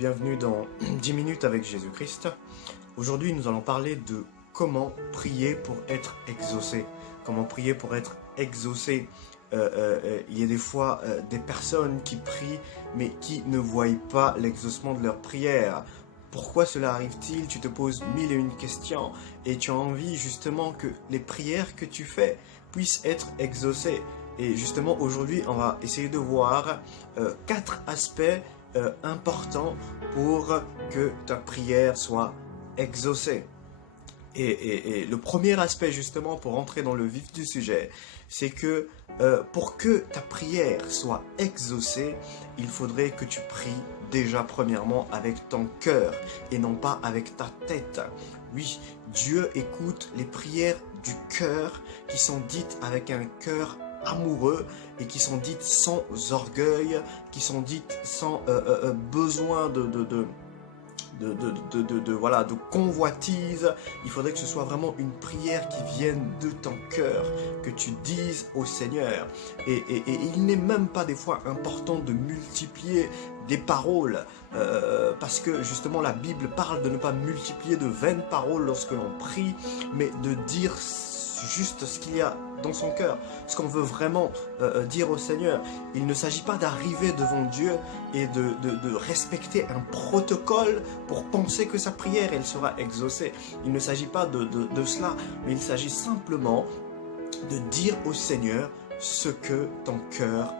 bienvenue dans 10 minutes avec Jésus-Christ. Aujourd'hui, nous allons parler de comment prier pour être exaucé. Comment prier pour être exaucé. Il y a des fois des personnes qui prient, mais qui ne voient pas l'exaucement de leur prière. Pourquoi cela arrive-t-il? Tu te poses mille et une questions et tu as envie justement que les prières que tu fais puissent être exaucées. Et justement, aujourd'hui, on va essayer de voir 4 aspects importants pour que ta prière soit exaucée. Et le premier aspect, justement, pour entrer dans le vif du sujet, c'est que pour que ta prière soit exaucée, il faudrait que tu pries déjà premièrement avec ton cœur et non pas avec ta tête. Oui, Dieu écoute les prières du cœur qui sont dites avec un cœur amoureux et qui sont dites sans orgueil, qui sont dites sans besoin de convoitise. Il faudrait que ce soit vraiment une prière qui vienne de ton cœur, que tu dises au Seigneur. Et il n'est même pas des fois important de multiplier des paroles, parce que justement la Bible parle de ne pas multiplier de vaines paroles lorsque l'on prie, mais de dire juste ce qu'il y a dans son cœur, ce qu'on veut vraiment dire au Seigneur. Il ne s'agit pas d'arriver devant Dieu et de respecter un protocole pour penser que sa prière, elle sera exaucée. Il ne s'agit pas de cela, mais il s'agit simplement de dire au Seigneur ce que ton cœur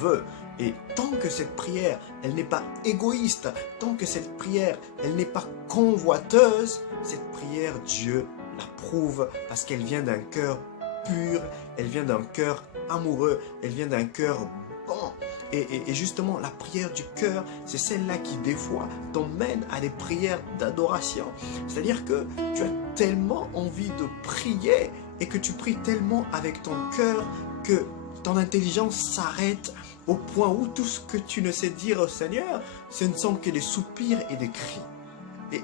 veut. Et tant que cette prière, elle n'est pas égoïste, tant que cette prière, elle n'est pas convoiteuse, cette prière, Dieu l'approuve parce qu'elle vient d'un cœur pur, elle vient d'un cœur amoureux, elle vient d'un cœur bon. Et justement, la prière du cœur, c'est celle-là qui, des fois, t'emmène à des prières d'adoration. C'est-à-dire que tu as tellement envie de prier et que tu pries tellement avec ton cœur que ton intelligence s'arrête au point où tout ce que tu ne sais dire au Seigneur, ce ne sont que des soupirs et des cris.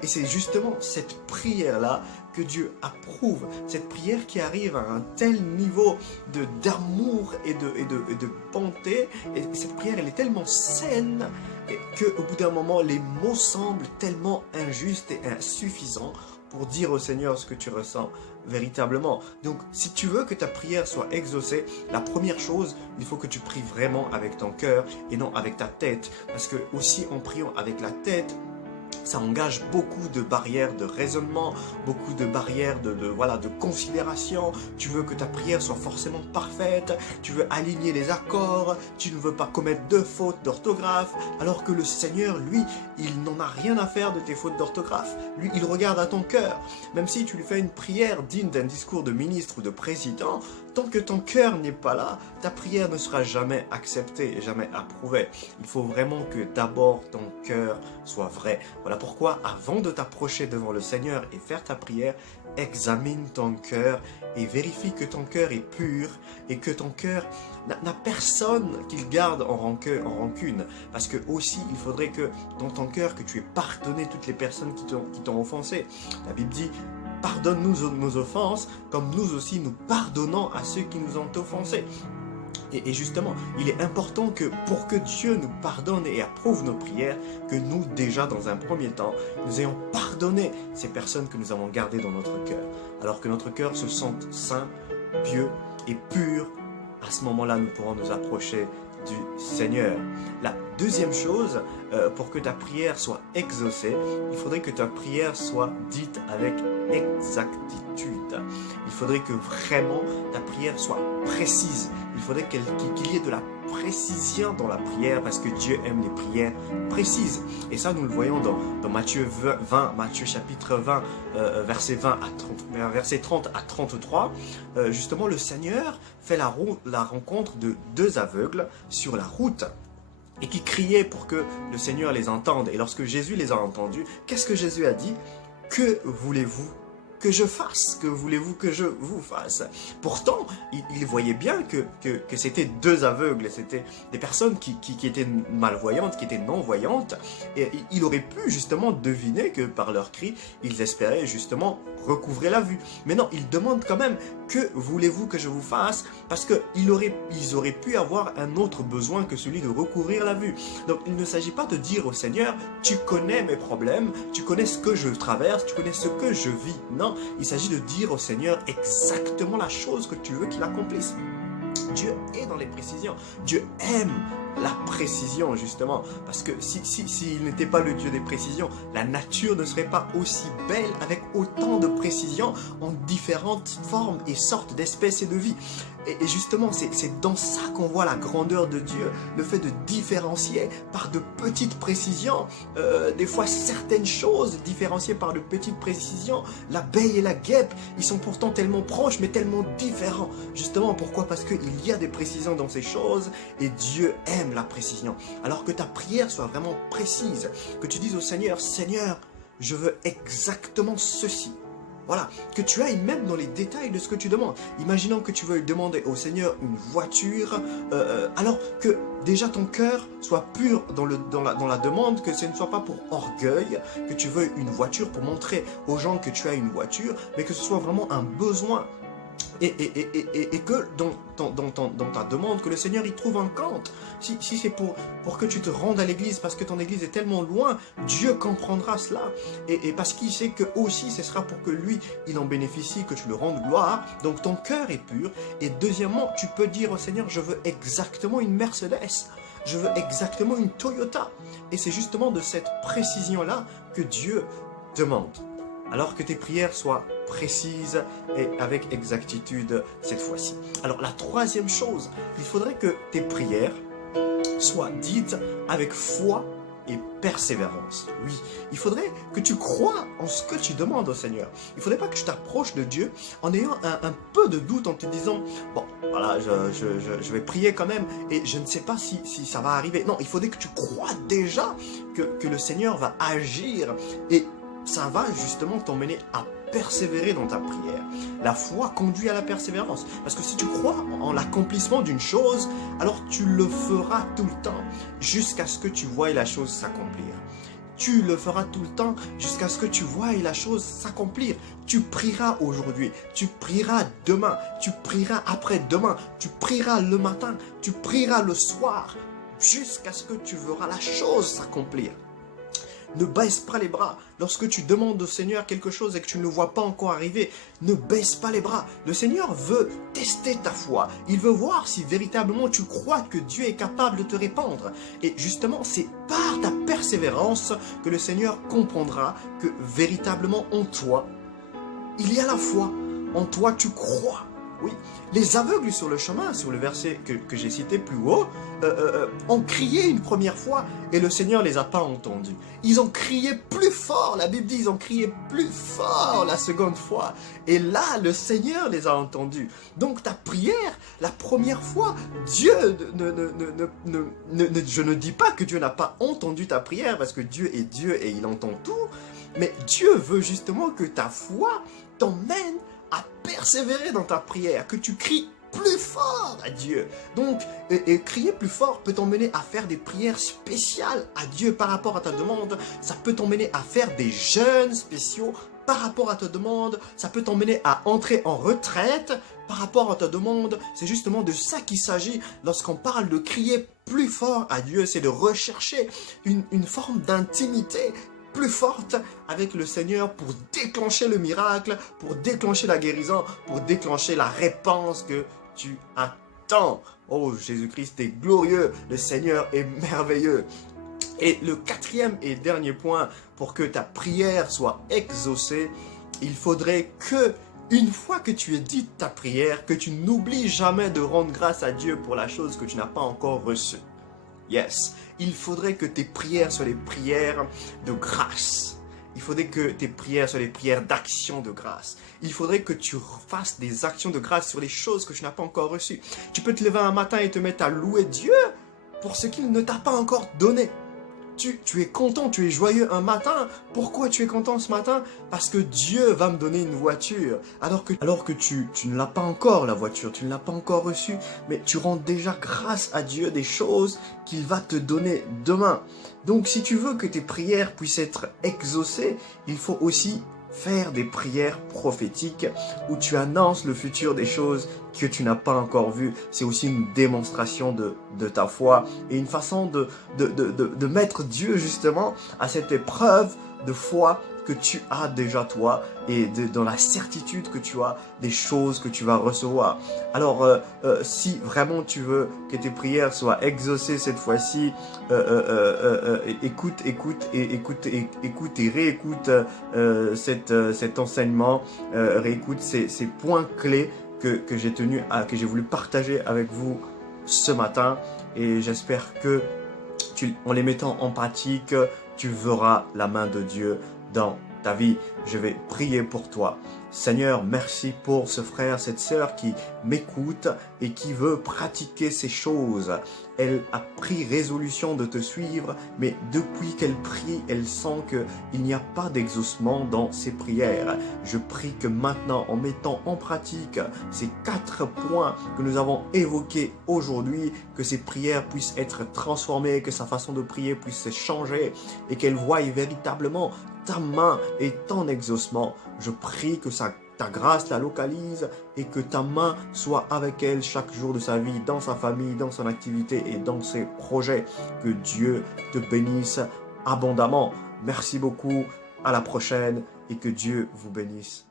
Et c'est justement cette prière-là que Dieu approuve. Cette prière qui arrive à un tel niveau d'amour et de bonté. Et cette prière, elle est tellement saine qu'au bout d'un moment, les mots semblent tellement injustes et insuffisants pour dire au Seigneur ce que tu ressens véritablement. Donc, si tu veux que ta prière soit exaucée, la première chose, il faut que tu pries vraiment avec ton cœur et non avec ta tête. Parce que aussi, en priant avec la tête, ça engage beaucoup de barrières de raisonnement, beaucoup de barrières de considération. Tu veux que ta prière soit forcément parfaite, tu veux aligner les accords, tu ne veux pas commettre de fautes d'orthographe, alors que le Seigneur, lui, il n'en a rien à faire de tes fautes d'orthographe. Lui, il regarde à ton cœur. Même si tu lui fais une prière digne d'un discours de ministre ou de président, tant que ton cœur n'est pas là, ta prière ne sera jamais acceptée et jamais approuvée. Il faut vraiment que d'abord ton cœur soit vrai. Voilà pourquoi, avant de t'approcher devant le Seigneur et faire ta prière, examine ton cœur et vérifie que ton cœur est pur et que ton cœur n'a personne qu'il garde en rancune. Parce que aussi, il faudrait que dans ton cœur, que tu aies pardonné toutes les personnes qui t'ont offensé. La Bible dit: pardonne-nous nos offenses, comme nous aussi nous pardonnons à ceux qui nous ont offensés. Et justement, il est important que pour que Dieu nous pardonne et approuve nos prières, que nous déjà dans un premier temps, nous ayons pardonné ces personnes que nous avons gardées dans notre cœur. Alors que notre cœur se sente saint, pieux et pur, à ce moment-là, nous pourrons nous approcher du Seigneur. La deuxième chose, pour que ta prière soit exaucée, il faudrait que ta prière soit dite avec exactitude. Il faudrait que vraiment ta prière soit précise. Il faudrait qu'il y ait de la précision dans la prière, parce que Dieu aime les prières précises. Et ça, nous le voyons dans Matthieu chapitre 20, versets 30 à 33. Justement, le Seigneur fait la rencontre de 2 aveugles sur la route et qui criaient pour que le Seigneur les entende. Et lorsque Jésus les a entendus, qu'est-ce que Jésus a dit? Que voulez-vous que je fasse? Que voulez-vous que je vous fasse? Pourtant, il voyait bien que c'était 2 aveugles, c'était des personnes qui étaient malvoyantes, qui étaient non-voyantes, et il aurait pu justement deviner que par leurs cris, ils espéraient justement recouvrer la vue. Mais non, il demande quand même, que voulez-vous que je vous fasse? Parce qu'ils auraient pu avoir un autre besoin que celui de recouvrir la vue. Donc il ne s'agit pas de dire au Seigneur, tu connais mes problèmes, tu connais ce que je traverse, tu connais ce que je vis. Non, il s'agit de dire au Seigneur exactement la chose que tu veux qu'il accomplisse. Dieu est dans les précisions. Dieu aime la précision, justement. Parce que s'il n'était pas le Dieu des précisions, la nature ne serait pas aussi belle avec autant de précision en différentes formes et sortes d'espèces et de vie. Et justement, c'est dans ça qu'on voit la grandeur de Dieu, le fait de différencier par de petites précisions, des fois certaines choses différenciées par de petites précisions. L'abeille et la guêpe, ils sont pourtant tellement proches, mais tellement différents. Justement, pourquoi? Parce qu'il y a des précisions dans ces choses, et Dieu aime la précision. Alors que ta prière soit vraiment précise, que tu dises au Seigneur, Seigneur, je veux exactement ceci. Voilà, que tu ailles même dans les détails de ce que tu demandes. Imaginons que tu veuilles demander au Seigneur une voiture, alors que déjà ton cœur soit pur dans la demande, que ce ne soit pas pour orgueil, que tu veuilles une voiture pour montrer aux gens que tu as une voiture, mais que ce soit vraiment un besoin. Et que dans ta demande, que le Seigneur y trouve un compte. Si c'est pour que tu te rendes à l'église parce que ton église est tellement loin, Dieu comprendra cela. Et parce qu'il sait que aussi ce sera pour que lui, il en bénéficie, que tu le rendes gloire. Donc ton cœur est pur. Et deuxièmement, tu peux dire au Seigneur, je veux exactement une Mercedes. Je veux exactement une Toyota. Et c'est justement de cette précision-là que Dieu demande. Alors que tes prières soient précises et avec exactitude cette fois-ci. Alors la troisième chose, il faudrait que tes prières soient dites avec foi et persévérance. Oui, il faudrait que tu crois en ce que tu demandes au Seigneur. Il ne faudrait pas que tu t'approches de Dieu en ayant un peu de doute, en te disant, bon, voilà, je vais prier quand même et je ne sais pas si ça va arriver. Non, il faudrait que tu crois déjà que le Seigneur va agir et ça va justement t'emmener à persévérer dans ta prière. La foi conduit à la persévérance. Parce que si tu crois en l'accomplissement d'une chose, alors tu le feras tout le temps jusqu'à ce que tu voies la chose s'accomplir. Tu le feras tout le temps jusqu'à ce que tu voies la chose s'accomplir. Tu prieras aujourd'hui, tu prieras demain, tu prieras après-demain, tu prieras le matin, tu prieras le soir, jusqu'à ce que tu verras la chose s'accomplir. Ne baisse pas les bras. Lorsque tu demandes au Seigneur quelque chose et que tu ne le vois pas encore arriver, ne baisse pas les bras. Le Seigneur veut tester ta foi. Il veut voir si véritablement tu crois que Dieu est capable de te répondre. Et justement, c'est par ta persévérance que le Seigneur comprendra que véritablement en toi, il y a la foi. En toi, tu crois. Oui, les aveugles sur le chemin, sur le verset que j'ai cité plus haut, ont crié une première fois et le Seigneur ne les a pas entendus. Ils ont crié plus fort, la Bible dit, ils ont crié plus fort la seconde fois. Et là, le Seigneur les a entendus. Donc ta prière, la première fois, Dieu, je ne dis pas que Dieu n'a pas entendu ta prière parce que Dieu est Dieu et il entend tout. Mais Dieu veut justement que ta foi t'emmène à persévérer dans ta prière, que tu cries plus fort à Dieu. Donc, et crier plus fort peut t'emmener à faire des prières spéciales à Dieu par rapport à ta demande. Ça peut t'emmener à faire des jeûnes spéciaux par rapport à ta demande. Ça peut t'emmener à entrer en retraite par rapport à ta demande. C'est justement de ça qu'il s'agit lorsqu'on parle de crier plus fort à Dieu. C'est de rechercher une forme d'intimité plus forte avec le Seigneur pour déclencher le miracle, pour déclencher la guérison, pour déclencher la réponse que tu attends. Oh, Jésus-Christ est glorieux, le Seigneur est merveilleux. Et le quatrième et dernier point, pour que ta prière soit exaucée, il faudrait que, une fois que tu aies dit ta prière, que tu n'oublies jamais de rendre grâce à Dieu pour la chose que tu n'as pas encore reçue. Yes, il faudrait que tes prières soient des prières de grâce. Il faudrait que tes prières soient des prières d'action de grâce. Il faudrait que tu fasses des actions de grâce sur les choses que tu n'as pas encore reçues. Tu peux te lever un matin et te mettre à louer Dieu pour ce qu'il ne t'a pas encore donné. Tu es content, tu es joyeux un matin. Pourquoi tu es content ce matin? Parce que Dieu va me donner une voiture. Alors que tu ne l'as pas encore, la voiture, tu ne l'as pas encore reçue, mais tu rends déjà grâce à Dieu des choses qu'il va te donner demain. Donc si tu veux que tes prières puissent être exaucées, il faut aussi faire des prières prophétiques où tu annonces le futur des choses que tu n'as pas encore vues. C'est aussi une démonstration de ta foi et une façon de mettre Dieu justement à cette épreuve de foi que tu as déjà toi et dans la certitude que tu as des choses que tu vas recevoir. Alors, si vraiment tu veux que tes prières soient exaucées cette fois-ci, écoute et réécoute cet enseignement, réécoute ces points clés que j'ai voulu partager avec vous ce matin et j'espère que en les mettant en pratique, tu verras la main de Dieu dans ta vie. Je vais prier pour toi. Seigneur, merci pour ce frère, cette sœur qui m'écoute et qui veut pratiquer ces choses. Elle a pris résolution de te suivre, mais depuis qu'elle prie, elle sent qu'il n'y a pas d'exaucement dans ses prières. Je prie que maintenant, en mettant en pratique ces 4 points que nous avons évoqués aujourd'hui, que ces prières puissent être transformées, que sa façon de prier puisse changer et qu'elle voie véritablement ta main et ton exaucement. Je prie que ta grâce la localise et que ta main soit avec elle chaque jour de sa vie, dans sa famille, dans son activité et dans ses projets. Que Dieu te bénisse abondamment. Merci beaucoup, à la prochaine et que Dieu vous bénisse.